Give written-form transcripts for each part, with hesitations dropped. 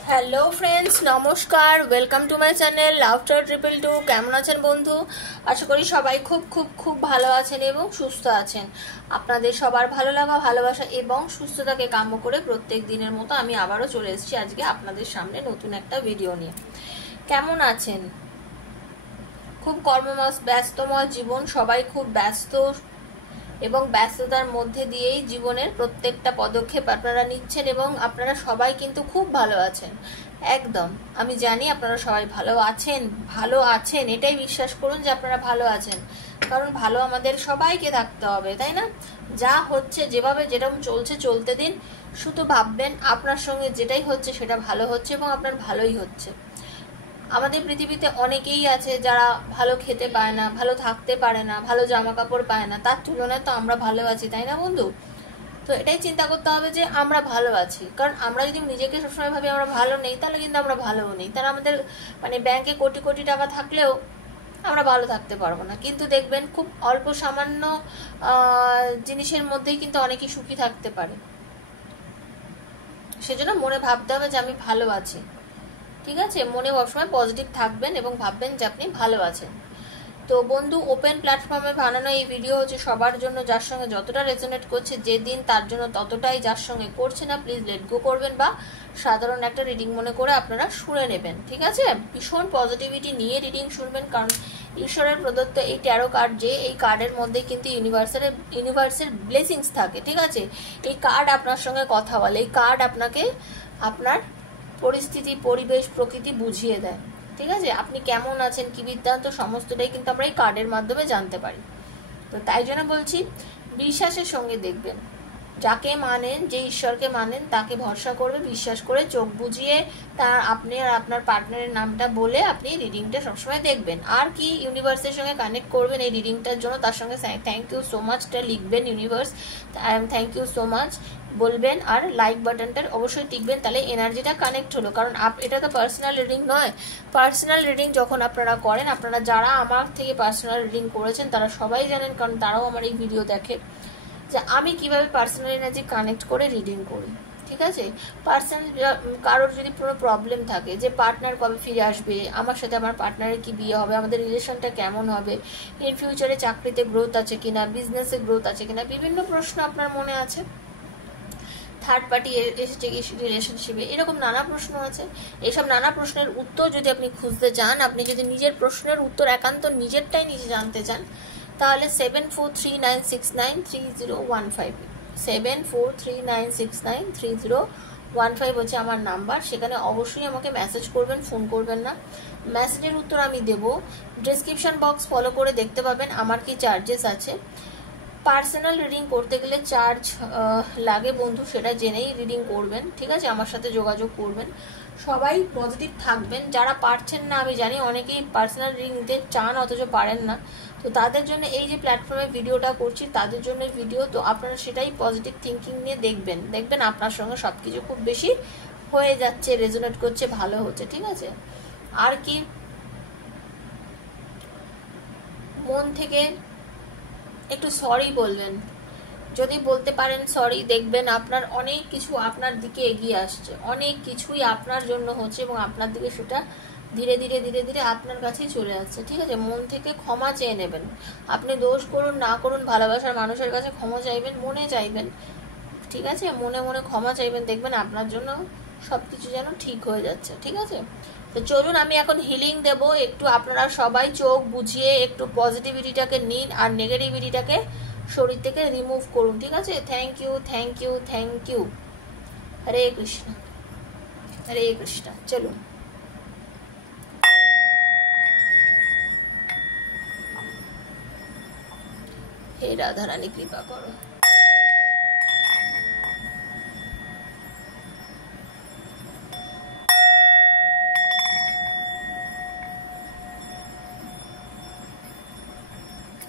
Hello friends, নমস্কার। Welcome to my channel laughter 222। কেমন আছেন বন্ধু? আশা করি সবাই খুব খুব খুব ভালো আছেন এবং সুস্থ আছেন। আপনাদের সবার ভালো লাগা, ভালোবাসা এবং সুস্থতাকে কাম্য করে প্রত্যেক দিনের মতো আমি আবারও চলে এসেছি আজকে আপনাদের সামনে নতুন একটা ভিডিও নিয়ে। কেমন আছেন? খুব ব্যস্তময় জীবন, সবাই খুব ব্যস্ত এবং ব্যস্ততার মধ্যে দিয়েই জীবনের প্রত্যেকটা পদক্ষেপ আপনারা নিচ্ছেন এবং আপনারা সবাই কিন্তু খুব ভালো আছেন। একদম, আমি জানি আপনারা সবাই ভালো আছেন, এটাই বিশ্বাস করুন যে আপনারা ভালো আছেন। কারণ ভালো আমাদের সবাইকে থাকতে হবে, তাই না? যা হচ্ছে, যেভাবে যেরকম চলছে চলতে দিন। শুধু ভাববেন আপনার সঙ্গে যেটাই হচ্ছে সেটা ভালো হচ্ছে এবং আপনার ভালোই হচ্ছে। আমাদের পৃথিবীতে অনেকেই আছে যারা ভালো খেতে পায় না, ভালো থাকতে পারে না, ভালো জামা কাপড় পায় না, তার তুলনায় তো আমরা ভালো আছি, তাই না বন্ধু? তো এটাই চিন্তা করতে হবে যে আমরা ভালো আছি। কারণ আমরা যদি নিজেকে সবসময় ভাবি আমরা ভালো নেই, তাহলে কিন্তু আমরা ভালোও নেই। তাহলে আমাদের ব্যাংকে কোটি কোটি টাকা থাকলেও আমরা ভালো থাকতে পারবো না। কিন্তু দেখবেন খুব অল্প সামান্য জিনিসের মধ্যেই কিন্তু অনেকেই সুখী থাকতে পারে। সেজন্য মনে ভাবতে হবে যে আমি ভালো আছি, ঠিক আছে? মনে সবসময় পজিটিভ থাকবেন এবং ভাববেন যে আপনি ভালো আছেন। তো বন্ধু, ওপেন প্ল্যাটফর্মে বানানো এই ভিডিও হচ্ছে সবার জন্য, যার সঙ্গে যতটা রেজোনেট করছে যেদিন তার জন্য ততটাই, যার সঙ্গে করছে না প্লিজ লেট গো করবেন বা সাধারণ একটা রিডিং মনে করে আপনারা শুনে নেবেন, ঠিক আছে? ভীষণ পজিটিভিটি নিয়ে রিডিং শুনবেন, কারণ ঈশ্বরের প্রদত্ত এই ট্যারো কার্ড, যে এই কার্ডের মধ্যে কিন্তু ইউনিভার্সের ব্লেসিংস থাকে, ঠিক আছে? এই কার্ড আপনার সঙ্গে কথা বলে, এই কার্ড আপনাকে আপনার পরিস্থিতি, পরিবেশ, প্রকৃতি বুঝিয়ে দেয়, ঠিক আছে? আপনি কেমন আছেন, কি বৃত্তান্ত, সমস্তটাই কিন্তু আমরা এই কার্ডের মাধ্যমে জানতে পারি। তো তাই জন্য বলছি, বিশ্বাসের সঙ্গে দেখবেন। যাকে মানেন, যে ঈশ্বরকে মানেন, তাকে ভরসা করবে, বিশ্বাস করে চোখ বুঝিয়ে আপনি আর আপনার পার্টনারের নামটা বলে আপনি রিডিংটা সবসময় দেখবেন। আর কি ইউনিভার্সের সঙ্গে কানেক্ট করবেন এই রিডিংটার জন্য, তার সঙ্গে থ্যাংক ইউ সো মাচটা লিখবেন, universe thank you so much বলবেন, আর লাইক বাটনটা অবশ্যই টিকবেন, তাহলে এনার্জিটা কানেক্ট হলো। কারণ এটা তো পার্সোনাল রিডিং নয়। পার্সোনাল রিডিং যখন আপনারা করেন, আপনারা যারা আমার থেকে পার্সোনাল রিডিং করেছেন তারা সবাই জানেন, কারণ তারাও আমার এই ভিডিও দেখে, যে আমি কিভাবে পার্সোনাল এনার্জি কানেক্ট করে রিডিং করি, ঠিক আছে? পার্সোনাল কারোর যদি কোনো প্রবলেম থাকে যে পার্টনার কবে ফিরে আসবে, আমার সাথে আমার পার্টনারের কি বিয়ে হবে, আমাদের রিলেশনটা কেমন হবে, ইন ফিউচারে চাকরিতে গ্রোথ আছে কিনা, বিজনেসে গ্রোথ আছে কিনা, বিভিন্ন প্রশ্ন আপনার মনে আছে। থার্ড পার্টি এসেছে কি রিলেশনশিপে, এরকম নানা প্রশ্ন আছে। এইসব নানা প্রশ্নের উত্তর যদি আপনি খুঁজতে চান, আপনি যদি নিজের প্রশ্নের উত্তর একান্ত নিজেরটাই নিজে জানতে চান, তাহলে 7439693015 7439693015 হচ্ছে আমার নাম্বার। সেখানে অবশ্যই আমাকে মেসেজ করবেন, ফোন করবেন না। মেসেজের উত্তর আমি দেবো। ডেসক্রিপশন বক্স ফলো করে দেখতে পাবেন আমার কি চার্জেস আছে। পার্সোনাল রিডিং করতে গেলে চার্জ লাগে বন্ধু, সেটা জেনেই রিডিং করবেন, ঠিক আছে? আমার সাথে যোগাযোগ করবেন। সবাই পজিটিভ থাকবেন। যারা পারছেন না, আমি জানি অনেকেই পার্সোনাল রিডিং নিতে চান অথচ পারেন না, তো তাদের জন্য এই যে প্ল্যাটফর্মে ভিডিওটা করছি, তাদের জন্য ভিডিও। তো আপনারা সেটাই পজিটিভ থিঙ্কিং নিয়ে দেখবেন আপনার সঙ্গে সবকিছু খুব বেশি হয়ে যাচ্ছে, রেজোনেট করছে, ভালো হচ্ছে, ঠিক আছে? আর কি, মন থেকে একটু সরি বলবেন। যদি বলতে পারেন সরি, দেখবেন আপনার অনেক কিছু আপনার দিকে এগিয়ে আসছে, অনেক কিছুই আপনার জন্য হচ্ছে এবং আপনার দিকে সেটা ধীরে ধীরে ধীরে ধীরে আপনার কাছেই চলে আসছে, ঠিক আছে? মন থেকে ক্ষমা চেয়ে নেবেন। আপনি দোষ করুন না করুন, ভালোবাসার মানুষের কাছে ক্ষমা চাইবেন, মনে চাইবেন, ঠিক আছে? মনে মনে ক্ষমা চাইবেন, দেখবেন আপনার জন্য সবকিছু যেন ঠিক হয়ে যাচ্ছে, ঠিক আছে? তো চলুন, আমি এখন হিলিং দেব। একটু আপনারা সবাই চোখ বুঝিয়ে একটু পজিটিভিটিটাকে নিন আর নেগেটিভিটিটাকে শরীর থেকে রিমুভ করুন, ঠিক আছে? Thank you, thank you, thank you. Hare Krishna, Hare Krishna. চলুন। হে রাধা রানী, কৃপা করো।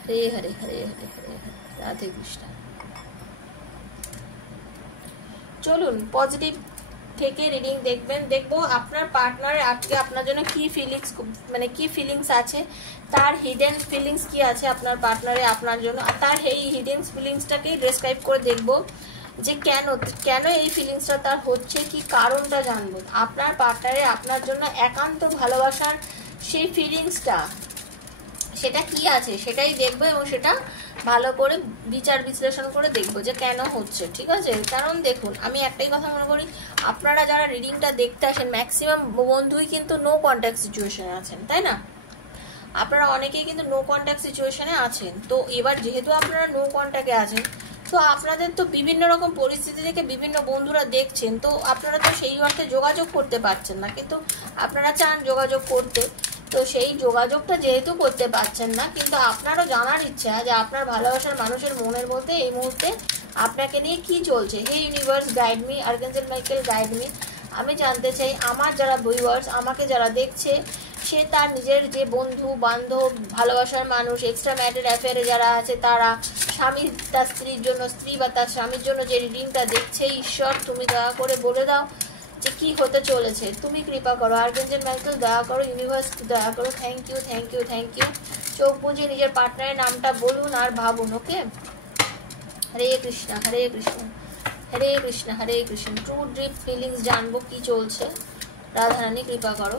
হরে হরে হরে হরে হরে হরে, রাধে কৃষ্ণ। চলুন পজিটিভ থেকে রিডিং দেখবো আপনার পার্টনার আজকে আপনার জন্য কি ফিলিংস আছে, তার হিডেন ফিলিংস কি আছে আপনার পার্টনারে আপনার জন্য, আর তার এই হিডেন ফিলিংসটাকে ডেসক্রাইব করে দেখবো। যে কেন কেন এই ফিলিংসটা তার হচ্ছে, কি কারণটা জানবো। আপনার পার্টনারে আপনার জন্য একান্ত ভালোবাসার সেই ফিলিংসটা সেটা কি আছে সেটাই দেখবো, এবং সেটা ভালো করে বিচার বিশ্লেষণ করে দেখবো যে কেন হচ্ছে, ঠিক আছে। কারণ দেখুন, আমি একটাই কথা মনে করি, আপনারা যারা রিডিংটা দেখতে আসেন ম্যাক্সিমাম বন্ধুই কিন্তু নো কন্ট্যাক্ট সিচুয়েশনে আছেন, তাই না? আপনারা অনেকেই কিন্তু নো কন্ট্যাক্ট সিচুয়েশনে আছেন। তো এবার যেহেতু আপনারা নো কন্ট্যাক্টে আছেন, তো আপনাদের তো বিভিন্ন রকম পরিস্থিতি থেকে বিভিন্ন বন্ধুরা দেখছেন, তো আপনারা তো সেই অর্থে যোগাযোগ করতে পারছেন না, কিন্তু আপনারা চান যোগাযোগ করতে। তো সেই যোগাযোগটা যেহেতু করতে পারছেন না, কিন্তু আপনারও জানার ইচ্ছা যে আপনার ভালোবাসার মানুষের মনের মধ্যে এই মুহূর্তে আপনাকে নিয়ে কি চলছে। Hey universe guide me, archangel Michael guide me. আমি জানতে চাই আমার যারা ভিউয়ার্স, আমাকে যারা দেখছে, সে তার নিজের যে বন্ধু বান্ধব ভালোবাসার মানুষ এক্সট্রা ম্যারিটাল অ্যাফেয়ারে যারা আছে, তারা স্বামী তার স্ত্রীর জন্য, স্ত্রী বা তার স্বামীর জন্য যে রিডিংটা দেখছে, ঈশ্বর তুমি দয়া করে বলে দাও যে কি হতে চলেছে, তুমি কৃপা করো। আর্কাঞ্জেল মাইকেল দয়া করো, ইউনিভার্স দয়া করো। Thank you, thank you, thank you. চোখ বুঝে নিজের পার্টনারের নামটা বলুন আর ভাবুন। Okay, Hare Krishna, Hare Krishna, Hare Krishna, Hare Krishna. True deep feelings জানবো কি চলছে। রাধারানী কৃপা করো,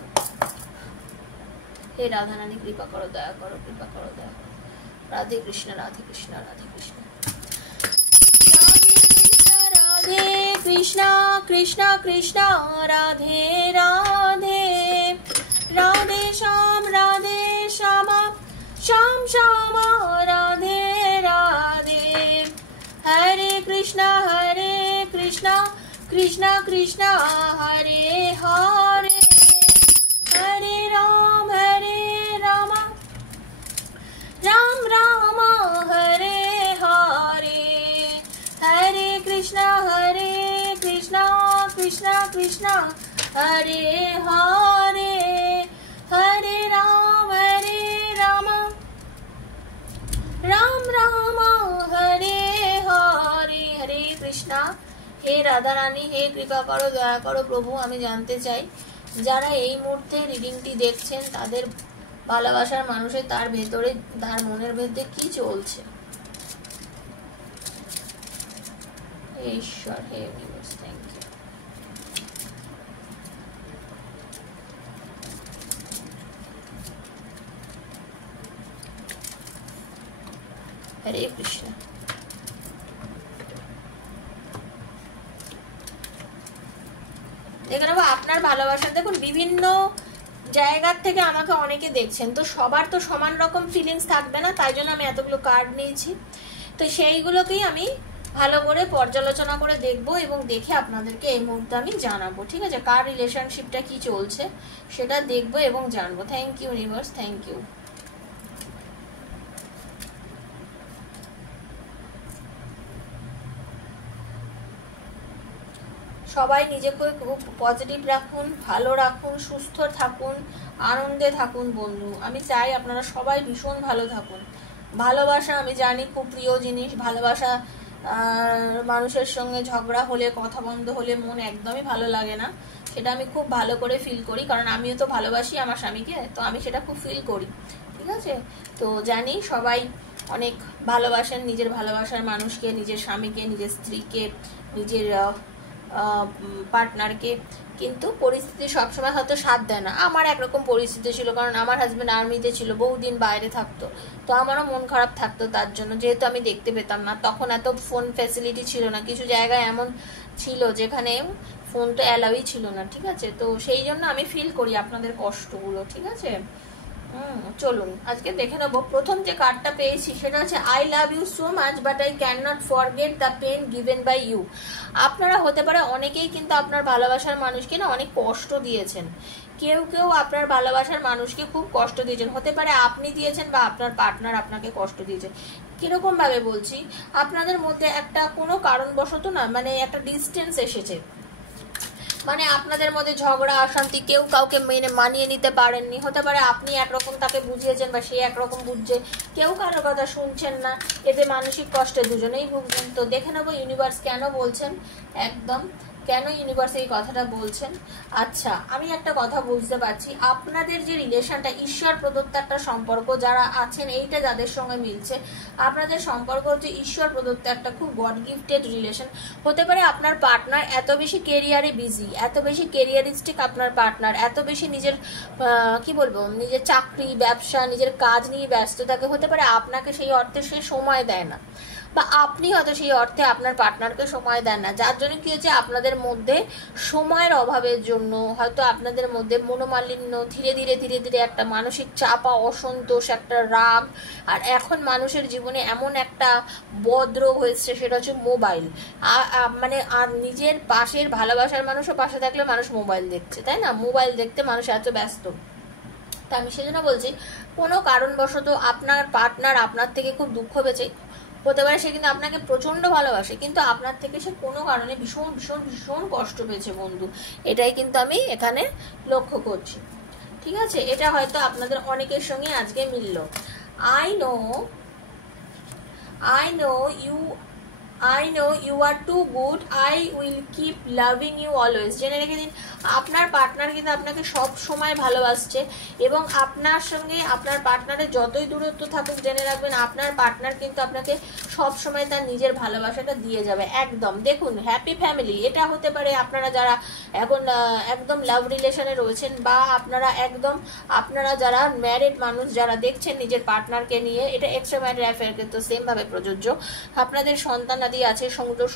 হে রাধারানী কৃপা করো, দয়া করো, কৃপা করো, দয়া করো। রাধে কৃষ্ণ, রাধে কৃষ্ণ, রাধে কৃষ্ণ, রাধে কৃষ্ণ, কৃষ্ণ কৃষ্ণ রাধে রাধে, রাধে শ্যাম, রাধে শ্যামা, শ্যাম শ্যামা, রাধে রাধে। হরে কৃষ্ণ, কৃষ্ণ কৃষ্ণ হরে হরে, হরে রাম, রাম রাম হরে হরে। হরে কৃষ্ণ, কৃষ্ণ কৃষ্ণ হরে হরে, হরে রাম, রাম রাম হরে হরে। হরে কৃষ্ণ। হে রাধা রানী, হে কৃপা করো, দয়া করো প্রভু। আমি জানতে চাই যারা এই মুহূর্তে রিডিংটি দেখছেন, তাদের ভালোবাসার মানুষের তার ভেতরে, তার মনের ভেতরে কি চলছে। ঈশ্বর, হে universe, thank you. Hare Krishna. দেখে নেবো আপনার ভালোবাসা। দেখুন, বিভিন্ন জায়গার থেকে আমাকে অনেকে দেখছেন, তো সবার তো সমান রকম ফিলিংস থাকবে না, তাই জন্য আমি এতগুলো কার্ড নিয়েছি। তো সেইগুলোকেই আমি ভালো করে পর্যালোচনা করে দেখবো, এবং দেখে আপনাদেরকে এই মুহূর্তে আমি জানাবো, ঠিক আছে। কার রিলেশনশিপটা কি চলছে সেটা দেখবো এবং জানবো। Thank you universe, thank you. সবাই নিজেকে খুব পজিটিভ রাখুন, ভালো রাখুন, সুস্থ থাকুন, আনন্দে থাকুন বন্ধু। আমি চাই আপনারা সবাই ভীষণ ভালো থাকুন। ভালোবাসা আমি জানি খুব প্রিয় জিনিস। ভালোবাসা মানুষের সঙ্গে ঝগড়া হলে, কথা বন্ধ হলে মন একদমই ভালো লাগে না, সেটা আমি খুব ভালো করে ফিল করি, কারণ আমিও তো ভালোবাসি আমার স্বামীকে, তো আমি সেটা খুব ফিল করি, ঠিক আছে। তো জানি সবাই অনেক ভালোবাসেন নিজের ভালোবাসার মানুষকে, নিজের স্বামীকে, নিজের স্ত্রীকে, নিজের পার্টনারকে, কিন্তু পরিস্থিতি সবসময় হয়তো সাথ দেয় না। আমার একরকম পরিস্থিতি ছিল, কারণ আমার হাজব্যান্ড আর্মিতে ছিল, বহুদিন বাইরে থাকতো, তো আমারও মন খারাপ থাকতো তার জন্য, যেহেতু আমি দেখতে পেতাম না। তখন এত ফোন ফ্যাসিলিটি ছিল না, কিছু জায়গায় এমন ছিল যেখানে ফোন তো অ্যালাউই ছিল না, ঠিক আছে। তো সেই জন্য আমি ফিল করি আপনাদের কষ্টগুলো, ঠিক আছে। চলুন আজকে দেখে নেবো। প্রথম যে কার্ডটা পেয়েছি সেটা হচ্ছে I love you so much but I can not forget the pen given by you. আপনারা হতে পারে অনেকেই কিন্তু আপনার ভালোবাসার মানুষকে না অনেক কষ্ট দিয়েছেন। কেউ কেউ আপনার ভালোবাসার মানুষকে খুব কষ্ট দিয়েছেন, হতে পারে আপনি দিয়েছেন বা আপনার পার্টনার আপনাকে কষ্ট দিয়েছেন। কিরকম ভাবে বলছি, আপনাদের মধ্যে একটা কোনো কারণবশত না, মানে একটা ডিস্টেন্স এসেছে, মানে আপনাদের মধ্যে ঝগড়া অশান্তি, কেউ কাউকে মানিয়ে নিতে পারেননি। হতে পারে আপনি একরকম তাকে বুঝিয়েছেন বা সে একরকম বুঝছে, কেউ কারোর কথা শুনছেন না, এতে মানসিক কষ্টে দুজনেই ভুগছেন। তো দেখে নেবো ইউনিভার্স কেন বলছেন। একদম কেন ইউনিভার্স এই কথাটা বলছেন? আচ্ছা, আমি একটা কথা বুঝতে পারছি, আপনাদের যে রিলেশনটা ঈশ্বর প্রদত্ত একটা সম্পর্ক, যারা আছেন এইটা যাদের সঙ্গে মিলছে, আপনাদের সম্পর্ক হচ্ছে ঈশ্বর প্রদত্ত একটা খুব গড গিফটেড রিলেশন। হতে পারে আপনার পার্টনার এত বেশি কেরিয়ারে বিজি, এত বেশি কেরিয়ারিস্টিক আপনার পার্টনার, এত বেশি নিজের কি বলবো, নিজের চাকরি, ব্যবসা, নিজের কাজ নিয়ে ব্যস্ত থাকে। হতে পারে আপনাকে সেই অর্থে সে সময় দেয় না, বা আপনি হয়তো সেই অর্থে আপনার পার্টনারকে সময় দেন না, যার জন্য কি হচ্ছে, আপনাদের মধ্যে সময়ের অভাবের জন্য হয়তো আপনাদের মধ্যে মনোমালিন্য, ধীরে ধীরে ধীরে ধীরে একটা মানসিক চাপা, অসন্তোষ, একটা রাগ। আর এখন মানুষের জীবনে এমন একটা বদরোগ হয়েছে, সেটা হচ্ছে মোবাইল। মানে আর নিজের পাশের ভালোবাসার মানুষও পাশে থাকলে মানুষ মোবাইল দেখছে, তাই না? মোবাইল দেখতে মানুষ এত ব্যস্ত। তা আমি সেজন্য বলছি, কোনো কারণবশত আপনার পার্টনার আপনার থেকে খুব দুঃখ পেয়েছে। হতে পারে সে কিন্তু আপনাকে প্রচন্ড ভালোবাসে, কিন্তু আপনার থেকে সে কোনো কারণে ভীষণ ভীষণ ভীষণ কষ্ট পেয়েছে বন্ধু। এটাই কিন্তু আমি এখানে লক্ষ্য করছি। ঠিক আছে, এটা হয়তো আপনাদের অনেকের সঙ্গে আজকে মিলল। I know you are too good. I will keep loving you always. জেনে রেখে দিন, আপনার পার্টনার কিন্তু আপনাকে সব সময় ভালোবাসছে, এবং আপনার সঙ্গে আপনার পার্টনারের যতই দূরত্ব থাকুক, জেনে রাখবেন আপনার পার্টনার কিন্তু আপনাকে সব সময় তার নিজের ভালোবাসাটা দিয়ে যাবে। একদম দেখুন, হ্যাপি ফ্যামিলি। এটা হতে পারে আপনারা যারা এখন একদম লাভ রিলেশনে রয়েছেন, বা আপনারা যারা ম্যারিড মানুষ যারা দেখছেন নিজের পার্টনারকে নিয়ে, এটা এক্সট্রা ম্যারিড অ্যাফেয়ার কিন্তু সেম ভাবে প্রযোজ্য। আপনাদের সন্তান আদি আছে, সুন্দর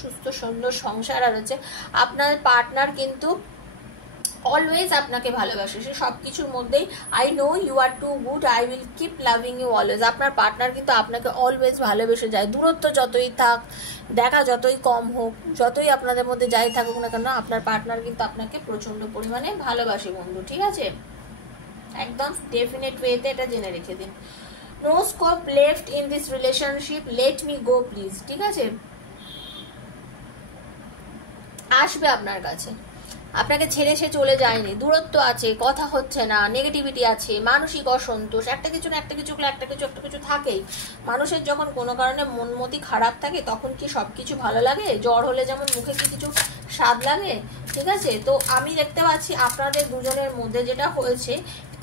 সুস্থ সুন্দর সংসার আর আছে, আপনার পার্টনার কিন্তু অলওয়েজ আপনাকে ভালোবাসে। সে সবকিছুর মধ্যেই I know you are too good, I will keep loving you always. আপনার পার্টনার কিন্তু আপনাকে অলওয়েজ ভালোবেসে যায়। দূরত্ব যতই থাক, দেখা যতই কম হোক, যতই আপনাদের মধ্যে যাই থাকুক না কেন, আপনার পার্টনার কিন্তু আপনাকে প্রচন্ড পরিমাণে ভালোবাসে বন্ধু। ঠিক আছে, একদম ডেফিনেট ওয়েতে এটা জেনে রেখে দিন। No scope left in this relationship, let me go please. ঠিক আছে, আসবে আপনার কাছে, আপনাকে ছেড়ে সে চলে যায়নি। দূরত্ব আছে, কথা হচ্ছে না, নেগেটিভিটি আছে, মানসিক অসন্তোষ, একটা কিছু থাকেই। মানুষের যখন কোনো কারণে মনমতি খারাপ থাকে, তখন কি সবকিছু ভালো লাগে? জ্বর হলে যেমন মুখে কি কিছু স্বাদ লাগে? ঠিক আছে, তো আমি দেখতে পাচ্ছি আপনাদের দুজনের মধ্যে যেটা হয়েছে,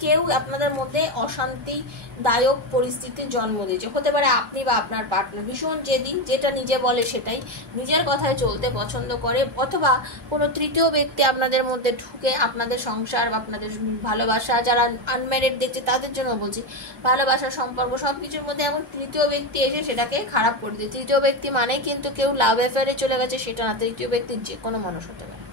কেউ আপনাদের মধ্যে অশান্তিদায়ক পরিস্থিতির জন্ম দিয়েছে। হতে পারে আপনি বা আপনার পার্টনার ভীষণ জেদি, যেটা নিজে বলে সেটাই, নিজের কথায় চলতে পছন্দ করে, অথবা কোনো তৃতীয় ব্যক্তি আপনাদের মধ্যে ঢুকে আপনাদের সংসার বা আপনাদের ভালোবাসা, যারা আনম্যারিড দেখছে তাদের জন্য বলছি, ভালোবাসার সম্পর্ক সবকিছুর মধ্যে এখন তৃতীয় ব্যক্তি এসে সেটাকে খারাপ করে দিচ্ছে। তৃতীয় ব্যক্তি মানে কিন্তু কেউ লাভ অ্যাফেয়ারে চলে গেছে সেটা না, তৃতীয় ব্যক্তি যে কোনো মানুষ হতে পারে।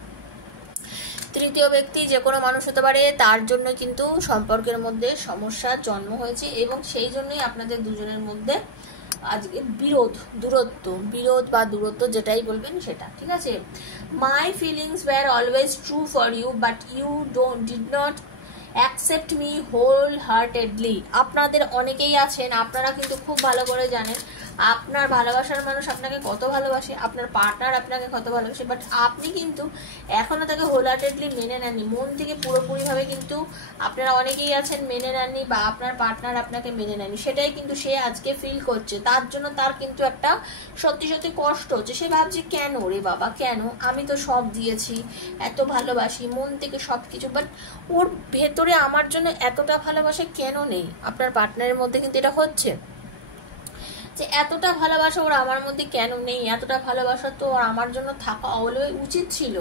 তৃতীয় ব্যক্তি যে কোনো মানুষ হতে পারে, তার জন্য কিন্তু সম্পর্কের মধ্যে সমস্যার জন্ম হয়েছে, এবং সেই জন্যই আপনাদের দুজনের মধ্যে আজকে বিরোধ বা দূরত্ব যেটাই বলবেন সেটা। ঠিক আছে, my feelings were always true for you, but you did not accept me whole heartedly. আপনাদের অনেকেই আছেন, আপনারা কিন্তু খুব ভালো করে জানেন আপনার ভালোবাসার মানুষ আপনাকে কত ভালোবাসে, আপনার পার্টনার আপনাকে কত ভালোবাসে, বাট আপনি কিন্তু এখনো তাকে হোল হার্টেডলি মেনে নেননি, মন থেকে পুরোপুরিভাবে কিন্তু আপনারা অনেকেই আছেন মেনে নেননি, বা আপনার পার্টনার আপনাকে মেনে নেননি। সেটাই কিন্তু সে আজকে ফিল করছে, তার জন্য তার কিন্তু একটা সত্যি সত্যি কষ্ট হচ্ছে। সে ভাবছে কেন রে বাবা, কেন, আমি তো সব দিয়েছি, এত ভালোবাসি মন থেকে সব কিছু, বাট ওর ভেতরে আমার জন্য এতটা ভালোবাসা কেন নেই? আপনার পার্টনারের মধ্যে কিন্তু এটা হচ্ছে যে এতটা ভালোবাসা ওর আমার মধ্যে কেন নেই, এতটা ভালোবাসা তো ওর আমার জন্য থাকা অলওয়েজ উচিত ছিল।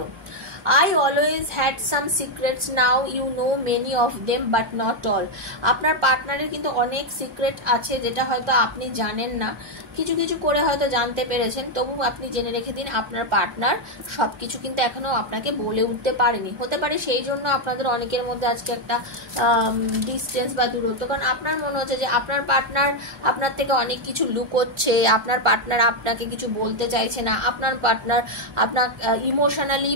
I always had some secrets, now you know many of them but not all. আপনার পার্টনারের কিন্তু অনেক সিক্রেট আছে যেটা হয়তো আপনি জানেন না, কিছু কিছু করে হয়তো জানতে পেরেছেন, তবু আপনি জেনে রেখে দিন আপনার পার্টনার সবকিছু কিন্তু এখনো আপনাকে বলে উঠতে পারেনি। হতে পারে সেই জন্য আপনাদের অনেকের মধ্যে আজকে একটা ডিস্টেন্স বা দূরত্ব, কারণ আপনার মনে হচ্ছে যে আপনার পার্টনার আপনার থেকে অনেক কিছু লুকোচ্ছে, আপনার পার্টনার আপনাকে কিছু বলতে চাইছে না, আপনার পার্টনার আপনার ইমোশনালি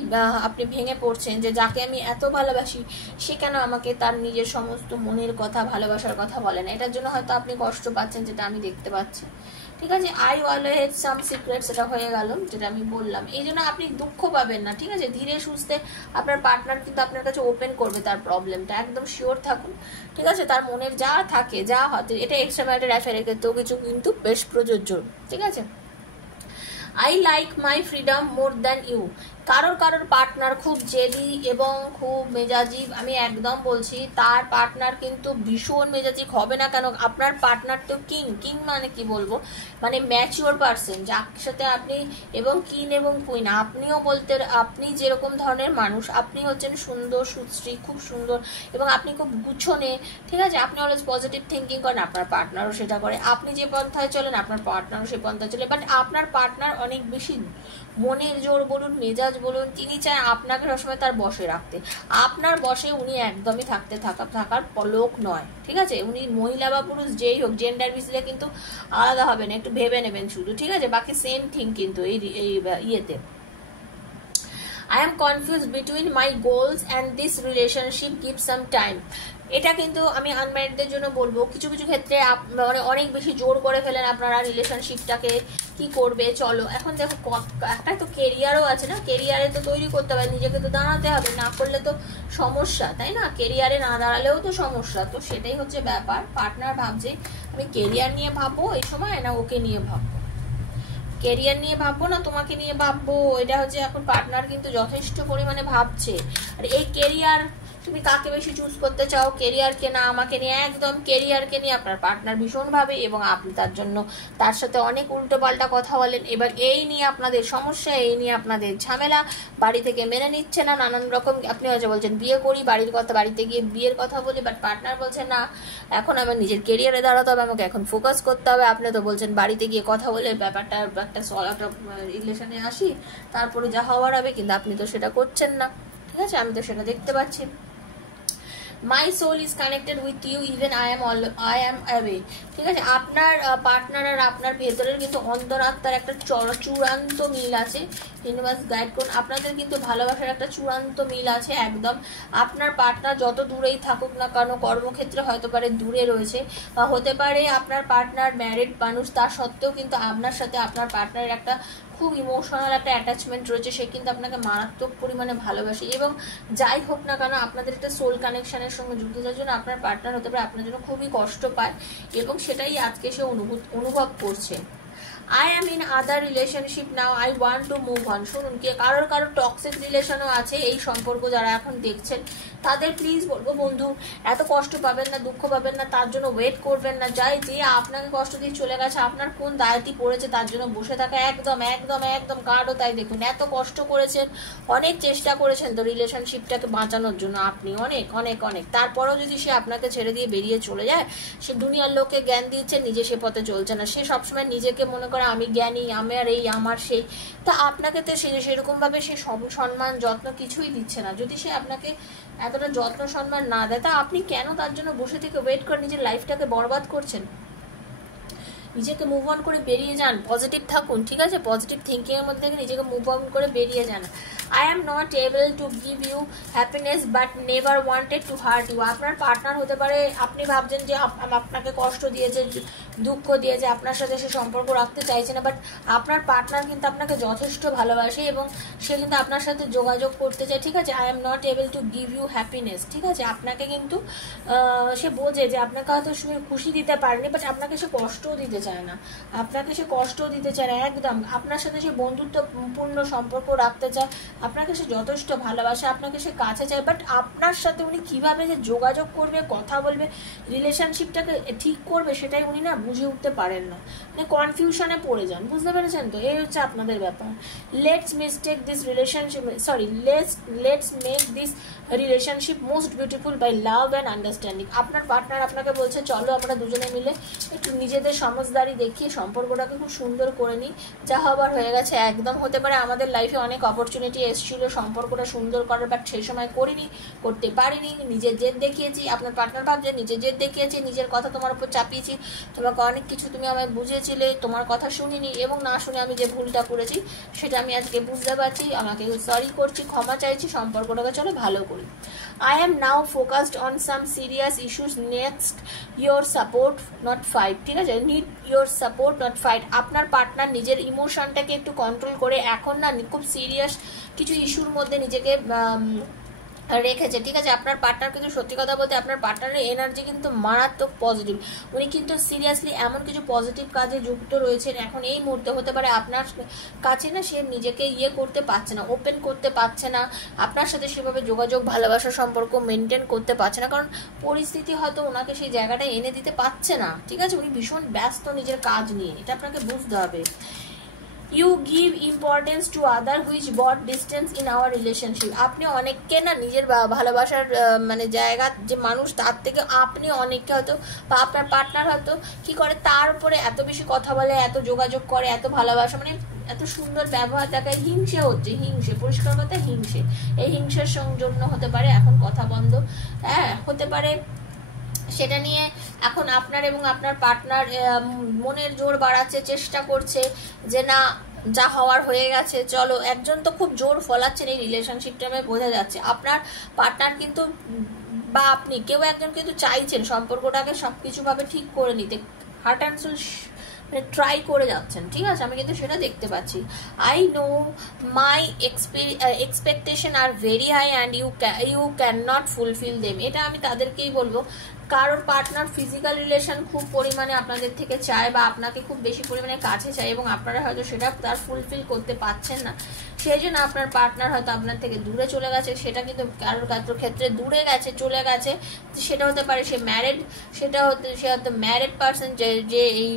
আপনি ভেঙে পড়ছেন যে যাকে আমি এত ভালোবাসি সে কেন আমাকে তার নিজের সমস্ত মনের কথা, ভালোবাসার কথা বলে না। এটার জন্য হয়তো আপনি কষ্ট পাচ্ছেন, যেটা আমি দেখতে পাচ্ছি। ঠিক আছে, আই অলওয়েজ সাম সিক্রেটস, এটা হয়ে গেল যেটা আমি বললাম। এই জন্য আপনি দুঃখ পাবেন না। ঠিক আছে, ধীরে সুস্থে আপনার পার্টনার কিন্তু আপনার কাছে ওপেন করবে তার প্রবলেমটা, একদম শিওর থাকুন। ঠিক আছে, তার মনের যা থাকে, যা হয়, এটা এক্সট্রা ম্যারিটাল অ্যাফেয়ারের ক্ষেত্রেও কিছু কিন্তু বেশ প্রযোজ্য। ঠিক আছে, I like my freedom more than you. কারোর পার্টনার খুব জেদি এবং খুব মেজাজি, আমি একদম বলছি তার পার্টনার কিন্তু ভীষণ মেজাজি হবে না কেন, আপনার পার্টনার তো কিং মানে কি বলবো, মানে ম্যাচিওর পার্সন যার সাথে আপনি, এবং কিং এবং কুইন, আপনিও বলতে, আপনি যেরকম ধরনের মানুষ, আপনি হচ্ছেন সুন্দর সুশ্রী, খুব সুন্দর, এবং আপনি খুব গুছনে, ঠিক আছে, আপনি অলওয়েজ পজিটিভ থিঙ্কিং করেন, আপনার পার্টনারও সেটা করে, আপনি যে পন্থায় চলেন আপনার পার্টনারও সে পন্থায় চলে, বাট আপনার পার্টনার অনেক বেশি মনের জোর বলুন, মেজাজ বলুন, তিনি চায় আপনাকে সবসময় তার বশে রাখতে, আপনার বশে উনি একদমই থাকার লোক নয়, ঠিক আছে, উনি মহিলা বা পুরুষ যেই হোক, জেন্ডার বিসিলে কিন্তু আলাদা হবে না, একটু ভেবে নেবেন শুধু, ঠিক আছে, বাকি সেম থিং কিন্তু এই ইয়েতে। I am confused between my goals and this relationship, give some time. এটা কিন্তু আমি আনম্যারিডদের জন্য বলবো, কিছু কিছু ক্ষেত্রে মানে অনেক বেশি জোর করে ফেলেন আপনারা রিলেশনশিপটাকে, কি করবে চলো, এখন দেখো একটা তো কেরিয়ারও আছে না, কেরিয়ারে তো তৈরি করতে হবে, নিজেকে তো দাঁড়াতে হবে, না করলে তো সমস্যা, তাই না, কেরিয়ারে না দাঁড়ালেও তো সমস্যা, তো সেটাই হচ্ছে ব্যাপার। পার্টনার ভাবছে আমি কেরিয়ার নিয়ে ভাববো এই সময়, না ওকে নিয়ে ভাববো, কেরিয়ার নিয়ে ভাববো না তোমাকে নিয়ে ভাববো, এটা হচ্ছে এখন পার্টনার কিন্তু যথেষ্ট পরিমাণে ভাবছে। আর এই কেরিয়ার তুমি কাকে বেশি চুজ করতে চাও, কেরিয়ারকে না আমাকে নিয়ে, একদম কেরিয়ারকে নিয়ে আপনার পার্টনার ভীষণ ভাবে, এবং আপনি তার জন্য তার সাথে অনেক উল্টো পাল্টা কথা বলেন, এবার এই নিয়ে আপনাদের সমস্যা, এই নিয়ে আপনাদের ঝামেলা, বাড়ি থেকে মেনে নিচ্ছে না, নানান রকম, আপনি হয়তো বলছেন বিয়ে করি, বাড়ির কথা, বাড়িতে গিয়ে বিয়ের কথা বলি, বাট পার্টনার বলছে না এখন আমার নিজের কেরিয়ারে দাঁড়াতে হবে, আমাকে এখন ফোকাস করতে হবে, আপনি তো বলছেন বাড়িতে গিয়ে কথা বলে ব্যাপারটা একটা রিলেশনে আসি, তারপরে যা হওয়ার হবে, কিন্তু আপনি তো সেটা করছেন না, ঠিক আছে, আমি তো সেটা দেখতে পাচ্ছি। My soul is connected with you even I am away, ঠিক আছে, আপনার পার্টনার আর আপনার ভেতরের কিন্তু অন্তরাত্মার একটা চূড়ান্ত মিল আছে, ইউনিভার্স গাইড করুন, আপনাদের কিন্তু ভালোবাসার একটা চূড়ান্ত মিল আছে একদম। আপনার পার্টনার যত দূরেই থাকুক না কেন, কর্মক্ষেত্রে হয়তো পারে দূরে রয়েছে, বা হতে পারে আপনার পার্টনার ম্যারিড মানুষ, তা সত্ত্বেও কিন্তু আপনার সাথে আপনার পার্টনারের একটা খুব ইমোশনাল একটা অ্যাটাচমেন্ট রয়েছে, সে কিন্তু আপনাকে মারাত্মক পরিমাণে ভালোবাসে, এবং যাই হোক না কেন আপনাদের একটা সোল কানেকশনের সঙ্গে যুক্ত, যার জন্য আপনার পার্টনার হতে পারে আপনার জন্য খুবই কষ্ট পায়, এবং সেটাই আজকে সে অনুভব করছে। I am in other relationship now, I want to move on. শুনুন, কে কারোর টক্সিক রিলেশনও আছে, এই সম্পর্ক যারা এখন দেখছেন তাদের প্লিজ বলবো বন্ধু, এত কষ্ট পাবেন না, দুঃখ পাবেন না, তার জন্য ওয়েট করবেন না, যাই যে আপনাকে কষ্ট দিয়ে চলে গেছে, আপনার কোন দায়িত্ব পড়েছে তার জন্য বসে থাকা একদম একদম একদম কার্ডও তাই, দেখুন এত কষ্ট করেছেন, অনেক চেষ্টা করেছেন তো রিলেশনশিপটাকে বাঁচানোর জন্য আপনি, অনেক অনেক অনেক, তারপরেও যদি সে আপনাকে ছেড়ে দিয়ে বেরিয়ে চলে যায়, সে দুনিয়ার লোককে জ্ঞান দিচ্ছে, নিজে সে পথে চলছে না, সে সবসময় নিজেকে মনে করে আমি জ্ঞানী, আমার এই আমার সেই, তা আপনাকে তো সেরকম ভাবে সে সম্মান যত্ন কিছুই দিচ্ছে না, যদি সে আপনাকে এতটা যত্ন সম্মান না দেয়, তা আপনি কেন তার জন্য বসে থেকে ওয়েট করে নিজের লাইফটাকে বরবাদ করছেন? নিজেকে মুভ অন করে বেরিয়ে যান, পজিটিভ থাকুন, ঠিক আছে, পজিটিভ থিঙ্কিং এর মধ্যে থেকে নিজেকে মুভ অন করে বেরিয়ে যান। I am not able to give you happiness but never wanted to hurt you. আপনার পার্টনার হতে পারে, আপনি ভাবছেন যে আপনাকে কষ্ট দিয়েছে, দুঃখ দিয়েছে, আপনার সাথে সে সম্পর্ক রাখতে চাইছে না, বাট আপনার পার্টনার কিন্তু আপনাকে যথেষ্ট ভালোবাসে, এবং সে কিন্তু আপনার সাথে যোগাযোগ করতে চায়, ঠিক আছে। I am not able to give you happiness, ঠিক আছে, আপনাকে কিন্তু সে বোঝে যে আপনাকে হয়তো খুশি দিতে পারেনি, বাট আপনাকে সে কষ্টও দিতে চায় না, আপনাকে সে কষ্টও দিতে চায় না, একদম আপনার সাথে সে বন্ধুত্বপূর্ণ সম্পর্ক রাখতে চায়, আপনাকে সে যথেষ্ট ভালোবাসে, আপনাকে সে কাছে চায়, বাট আপনার সাথে উনি কিভাবে যে যোগাযোগ করবে, কথা বলবে, রিলেশনশিপটাকে ঠিক করবে, সেটাই উনি না বুঝে উঠতে পারেন না, মানে কনফিউশনে পড়ে যান, বুঝতে পেরেছেন তো, এই হচ্ছে আপনাদের ব্যাপার। Let's make this relationship most beautiful by love and understanding. আপনার পার্টনার আপনাকে বলছে চলো আমরা দুজনে মিলে একটু নিজেদের সমঝদারি দেখিয়ে সম্পর্কটাকে খুব সুন্দর করে নিই, যা হবার হয়ে গেছে, একদম হতে পারে আমাদের লাইফে অনেক অপরচুনিটি এসেছিল সম্পর্কটা সুন্দর করার, বাট সেই সময় করিনি, করতে পারিনি, নিজের জেদ দেখিয়েছি, আপনার পার্টনার ভাবছে নিজের জেদ দেখিয়েছি, নিজের কথা তোমার উপর চাপিয়েছি, তোমাকে অনেক কিছু তুমি আমায় বুঝিয়েছিলে, তোমার কথা শুনিনি, এবং না শুনে আমি যে ভুলটা করেছি সেটা আমি আজকে বুঝতে পারছি, আমাকে সরি করছি, ক্ষমা চাইছি, সম্পর্কটাকে চলো ভালো করি। I am now focused on some serious issues, next your support not fight, ঠিক আছে, need your support not fight। আপনার পার্টনার নিজের ইমোশনটাকে একটু কন্ট্রোল করে এখন না খুব সিরিয়াস কিছু ইস্যুর মধ্যে নিজেকে রেখেছে, ঠিক আছে। আপনার পার্টনার কিন্তু সত্যি কথা বলতে আপনার পার্টনারের এনার্জি কিন্তু মারাত্মক পজিটিভ। উনি কিন্তু সিরিয়াসলি এমন কিছু পজিটিভ কাজে যুক্ত রয়েছেন এখন এই মুহূর্তে। হতে পারে আপনার কাছে না সে নিজেকে করতে পারছে না, ওপেন করতে পারছে না, আপনার সাথে সেভাবে যোগাযোগ ভালোবাসার সম্পর্ক মেনটেন করতে পারছে না, কারণ পরিস্থিতি হয়তো ওনাকে সেই জায়গাটা এনে দিতে পারছে না, ঠিক আছে। উনি ভীষণ ব্যস্ত নিজের কাজ নিয়ে, এটা আপনাকে বুঝতে হবে। You give importance to other which brought distance in our relationship. আপনি অনেককে না নিজের ভালোবাসার মানে জায়গা যে মানুষ তার থেকে আপনি অনেককে হয়তো বা আপনার পার্টনার হয়তো কি করে তার উপরে এত বেশি কথা বলে, এত যোগাযোগ করে, এত ভালোবাসা মানে এত সুন্দর ব্যবহার দেখায়, হিংসে হচ্ছে, হিংসে, পরিষ্কার কথা হিংসে। এই হিংসার জন্য হতে পারে এখন কথা বন্ধ, হ্যাঁ হতে পারে সেটা নিয়ে এখন আপনার এবং আপনার পার্টনার মনের জোর বাড়াচ্ছে, চেষ্টা করছে যে না যা হওয়ার হয়ে গেছে চলো। একজন তো খুব জোর ফলাচ্ছেন এই রিলেশনশিপটা বোঝা যাচ্ছে। আপনার পার্টনার কিন্তু বা আপনি কেউ একজন কিন্তু চাইছেন সম্পর্কটাকে সবকিছু ভাবে ঠিক করে নিতে, হার্ট অ্যান্ড সোল ট্রাই করে যাচ্ছেন, ঠিক আছে। আমি কিন্তু সেটা দেখতে পাচ্ছি। I know my expectation are very high and you can not fulfil them. এটা আমি তাদেরকেই বলবো কারোর পার্টনার ফিজিক্যাল রিলেশন খুব পরিমাণে আপনাদের থেকে চায় বা আপনাকে খুব বেশি পরিমাণে কাছে চায় এবং আপনারা হয়তো সেটা তার ফুলফিল করতে পারছেন না, সেই জন্য আপনার পার্টনার হয়তো আপনার থেকে দূরে চলে গেছে। সেটা কিন্তু কারোর ক্ষেত্রে দূরে গেছে, চলে গেছে, সেটা হতে পারে সে ম্যারিড, সেটা হতে সে হয়তো ম্যারিড পার্সন যে এই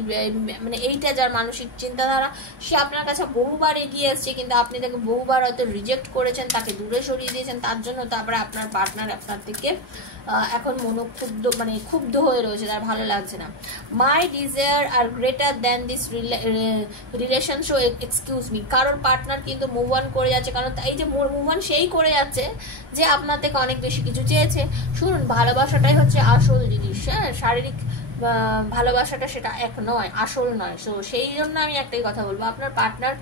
মানে এইটা যার মানসিক চিন্তাধারা, সে আপনার কাছে বহুবার এগিয়ে এসছে কিন্তু আপনি তাকে বহুবার হয়তো রিজেক্ট করেছেন, তাকে দূরে সরিয়ে দিয়েছেন, তার জন্য তারপরে আপনার পার্টনার আপনার থেকে এখন ক্ষুব্ধ হয়ে রয়েছে, তার ভালো লাগছে না। My desire are greater than this relation show excuse me. কারোর পার্টনার কিন্তু মুভ অন করে যাচ্ছে, কারণ এই যে মুভ অন সেই করে যাচ্ছে যে আপনার থেকে অনেক বেশি কিছু চেয়েছে। শুনুন, ভালোবাসাটাই হচ্ছে আসল জিনিস, হ্যাঁ, শারীরিক ভালোবাসাটা সেটা এক নয়, আসল নয়। সো সেই জন্য আমি একটাই কথা বলবো, আপনার পার্টনার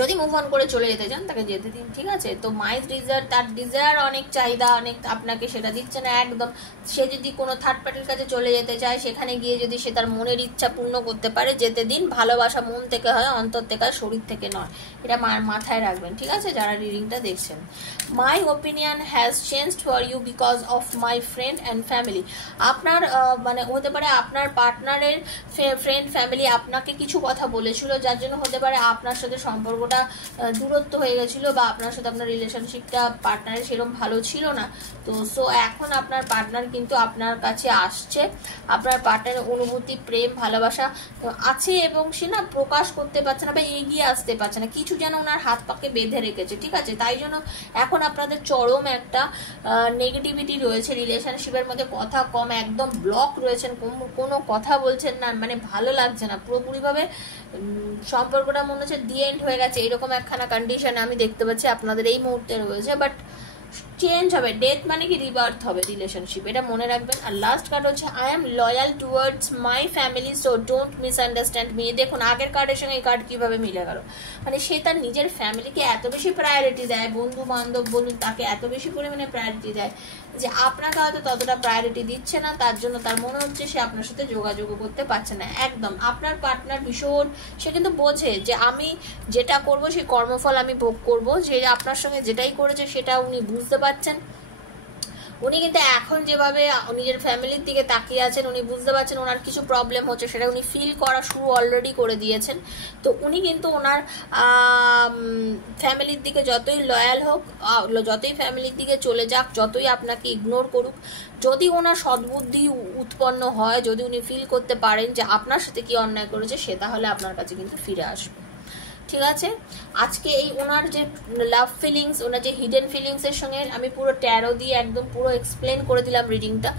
যদি মুভ অন করে চলে যেতে চান তাকে যেতে দিন, ঠিক আছে। তো মাই ডিজায়ার, তার ডিজায়ার অনেক চাহিদা অনেক, আপনাকে সেটা দিচ্ছে না একদম। সে যদি কোনো থার্ড পার্টির কাছে চলে যেতে চায়, সেখানে গিয়ে যদি সে তার মনের ইচ্ছা পূর্ণ করতে পারে, যেতে দিন। ভালোবাসা মন থেকে হয়, অন্তর থেকে হয়, শরীর থেকে নয়, এটা মাথায় রাখবেন, ঠিক আছে, যারা রিডিংটা দেখছেন। My opinion has changed for you because of my friend and family. আপনার মানে হতে পারে আপনার পার্টনারের ফ্রেন্ড ফ্যামিলি আপনাকে কিছু কথা বলেছিল, যার জন্য হতে পারে আপনার সাথে সম্পর্কটা দূরত্ব হয়ে গেছিল বা আপনার সাথে আপনার রিলেশনশিপটা পার্টনারের সেরকম ভালো ছিল না। তো সো এখন আপনার পার্টনার কিন্তু আপনার কাছে আসছে, আপনার পার্টনারের অনুভূতি, প্রেম, ভালোবাসা আছে এবং সে না প্রকাশ করতে পারছে না বা এগিয়ে আসতে পারছে না, কিছু যেন ওনার হাত পাকে বেঁধে রেখেছে, ঠিক আছে। তাই জন্য এখন আপনাদের চরম একটা নেগেটিভিটি রয়েছে রিলেশনশিপের মধ্যে, কথা কম, একদম ব্লক রয়েছেন, কোনো কথা বলছেন না, মানে ভালো লাগছে না, পুরোপুরিভাবে সম্পর্কটা মনে হচ্ছে দি এন্ড হয়ে গেছে, এরকম একখানা কন্ডিশনে আমি দেখতে পাচ্ছি আপনাদের এই মুহূর্তে রয়েছে। বাট চেঞ্জ হবে, ডেথ মানে কি রিবার্থ হবে রিলেশনশিপ, এটা মনে রাখবেন। আর লাস্ট কার্ড হচ্ছে I am loyal towards my family so don't misunderstand me. দেখুন আগের কার্ডের সঙ্গে এই কার্ড কিভাবে মিলে গেল, মানে সে তার নিজের ফ্যামিলিকে এত বেশি প্রায়োরিটি দেয়, বন্ধু বান্ধব বলুন তাকে এত বেশি পরিমাণে প্রায়োরিটি দেয় যে আপনাকে হয়তো ততটা প্রায়োরিটি দিচ্ছে না, তার জন্য তার মনে হচ্ছে সে আপনার সাথে যোগাযোগ করতে পারছে না। একদম আপনার পার্টনার ভীষণ, সে কিন্তু বোঝে যে আমি যেটা করব সেই কর্মফল আমি ভোগ করব, যে আপনার সঙ্গে যেটাই করেছে সেটা উনি বুঝতে পারছেন। উনি কিন্তু এখন যেভাবে নিজের ফ্যামিলির দিকে তাকিয়ে আছেন, উনি বুঝতে পারছেন ওনার কিছু প্রবলেম হচ্ছে, সেটা উনি ফিল করা শুরু অলরেডি করে দিয়েছেন। তো উনি কিন্তু ওনার ফ্যামিলির দিকে যতই লয়াল হোক, যতই ফ্যামিলির দিকে চলে যাক, যতই আপনাকে ইগনোর করুক, যদি ওনার সদ্বুদ্ধি উৎপন্ন হয়, যদি উনি ফিল করতে পারেন যে আপনার সাথে কি অন্যায় করেছে, সে তাহলে আপনার কাছে কিন্তু ফিরে আসবে, ঠিক আছে। আজকে এই ওনার যে লাভ ফিলিংস, ওনার যে হিডেন ফিলিংসের সঙ্গে আমি পুরো ট্যারো দিয়ে একদম পুরো এক্সপ্লেন করে দিলাম রিডিংটা।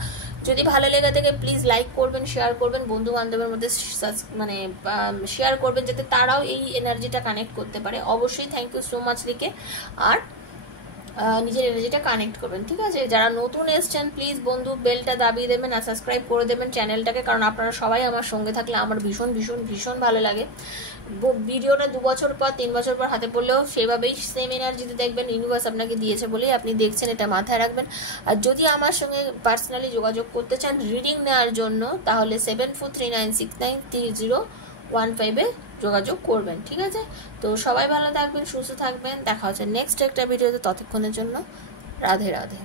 যদি ভালো লেগে থাকে প্লিজ লাইক করবেন, শেয়ার করবেন, বন্ধু বান্ধবের মধ্যে মানে শেয়ার করবেন যাতে তারাও এই এনার্জিটা কানেক্ট করতে পারে। অবশ্যই থ্যাংক ইউ সো মাচ লিখে আর নিজের এনার্জিটা কানেক্ট করবেন, ঠিক আছে। যারা নতুন এসছেন প্লিজ বন্ধু বেলটা দাবিয়ে দেবেন আর সাবস্ক্রাইব করে দেবেন চ্যানেলটাকে, কারণ আপনারা সবাই আমার সঙ্গে থাকলে আমার ভীষণ ভীষণ ভীষণ ভালো লাগে। ভিডিওটা 2 বছর পর 3 বছর পর হাতে পড়লেও সেভাবেই সেম এনার্জিতে দেখবেন, ইউনিভার্স আপনাকে দিয়েছে বলেই আপনি দেখছেন, এটা মাথায় রাখবেন। আর যদি আমার সঙ্গে পার্সোনালি যোগাযোগ করতে চান রিডিং নেওয়ার জন্য, তাহলে 7439693015-এ যোগাযোগ করবেন, ঠিক আছে। তো সবাই ভালো থাকবেন, সুস্থ থাকবেন, দেখা হচ্ছে নেক্সট একটা ভিডিওতে, ততক্ষণের জন্য রাধে রাধে।